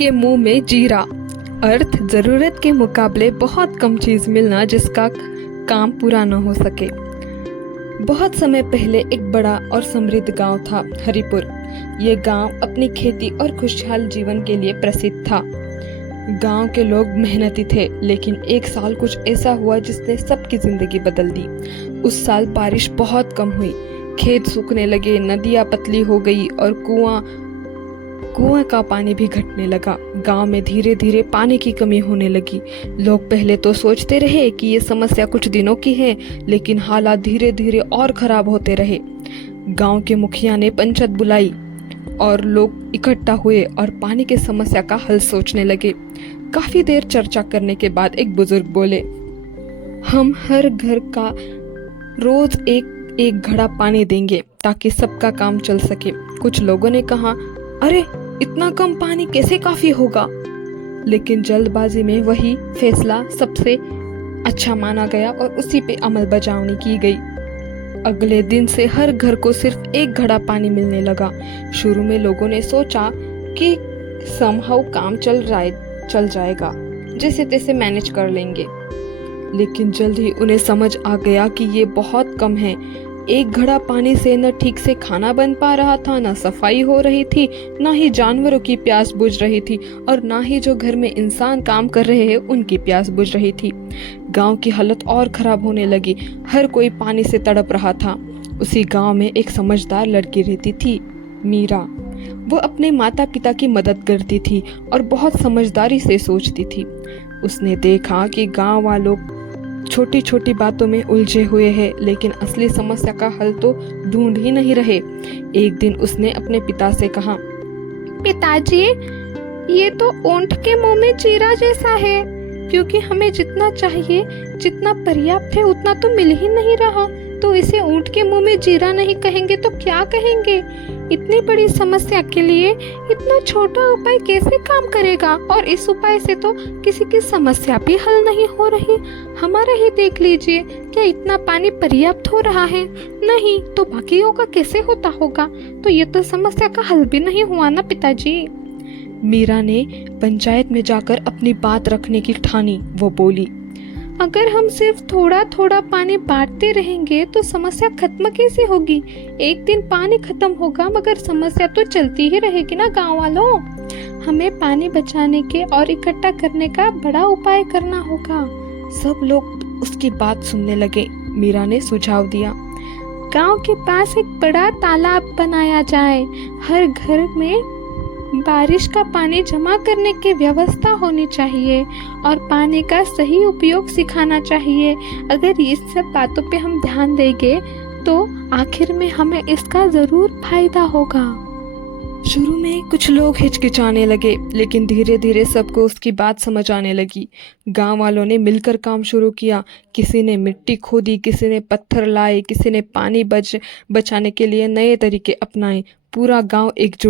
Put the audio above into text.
के मुंह में जीरा। अर्थ जरूरत के मुकाबले बहुत कम चीज मिलना जिसका काम पूरा न हो सके। बहुत समय पहले एक बड़ा और समृद्ध गांव था, हरिपुर। ये गांव अपनी खेती और खुशहाल जीवन के लिए प्रसिद्ध था। गांव के लोग मेहनती थे, लेकिन एक साल कुछ ऐसा हुआ जिसने सबकी जिंदगी बदल दी। उस साल बारिश बहुत कम हुई, खेत सूखने लगे, नदियां पतली हो गई और कुआं का पानी भी घटने लगा। गांव में धीरे धीरे पानी की कमी होने लगी। लोग पहले तो सोचते रहे कि ये समस्या कुछ दिनों की है, लेकिन हालात धीरे धीरे और खराब होते रहे। गांव के मुखिया ने पंचायत बुलाई और लोग इकट्ठा हुए और पानी की समस्या का हल सोचने लगे। काफी देर चर्चा करने के बाद एक बुजुर्ग बोले, हम हर घर का रोज एक एक घड़ा पानी देंगे ताकि सबका काम चल सके। कुछ लोगों ने कहा, अरे इतना कम पानी कैसे काफी होगा? लेकिन जल्दबाजी में वही फैसला सबसे अच्छा माना गया और उसी पे अमल बजावनी की गई। अगले दिन से हर घर को सिर्फ एक घड़ा पानी मिलने लगा। शुरू में लोगों ने सोचा कि समहाउ काम चल जाएगा, जैसे तैसे मैनेज कर लेंगे। लेकिन जल्द ही उन्हें समझ आ गया कि ये बहुत कम है। एक घड़ा पानी से न ठीक से खाना बन पा रहा था, न सफाई हो रही थी, न ही जानवरों की प्यास बुझ रही थी और न ही जो घर में इंसान काम कर रहे हैं उनकी प्यास बुझ रही थी। गांव की हालत और खराब होने लगी। हर कोई पानी से तड़प रहा था। उसी गांव में एक समझदार लड़की रहती थी, मीरा। वो अपने माता पिता की मदद करती थी और बहुत समझदारी से सोचती थी। उसने देखा कि गांव वालों छोटी छोटी बातों में उलझे हुए हैं, लेकिन असली समस्या का हल तो ढूंढ ही नहीं रहे। एक दिन उसने अपने पिता से कहा, पिताजी, ये तो ऊंट के मुंह में जीरा जैसा है, क्योंकि हमें जितना चाहिए, जितना पर्याप्त है, उतना तो मिल ही नहीं रहा। तो इसे ऊंट के मुंह में जीरा नहीं कहेंगे तो क्या कहेंगे? इतनी बड़ी समस्या के लिए इतना छोटा उपाय कैसे काम करेगा? और इस उपाय से तो किसी की समस्या भी हल नहीं हो रही। हमारा ही देख लीजिए, क्या इतना पानी पर्याप्त हो रहा है? नहीं तो बाकियों का कैसे होता होगा? तो ये तो समस्या का हल भी नहीं हुआ ना पिताजी। मीरा ने पंचायत में जाकर अपनी बात रखने की ठानी। वो बोली, अगर हम सिर्फ थोड़ा थोड़ा पानी बांटते रहेंगे तो समस्या खत्म कैसे होगी? एक दिन पानी खत्म होगा, मगर समस्या तो चलती ही रहेगी ना गांव वालों। हमें पानी बचाने के और इकट्ठा करने का बड़ा उपाय करना होगा। सब लोग उसकी बात सुनने लगे। मीरा ने सुझाव दिया, गांव के पास एक बड़ा तालाब बनाया जाए। हर घर में बारिश का पानी जमा करने की व्यवस्था होनी चाहिए और पानी का सही उपयोग सिखाना चाहिए। अगर इस सब बातों पे हम ध्यान देंगे तो आखिर में हमें इसका जरूर फायदा होगा। शुरू में कुछ लोग हिचकिचाने लगे, लेकिन धीरे धीरे सबको उसकी बात समझ आने लगी। गांव वालों ने मिलकर काम शुरू किया। किसी ने मिट्टी खोदी, किसी ने पत्थर लाए, किसी ने पानी बचाने के लिए नए तरीके अपनाए। पूरा गांव एकजुट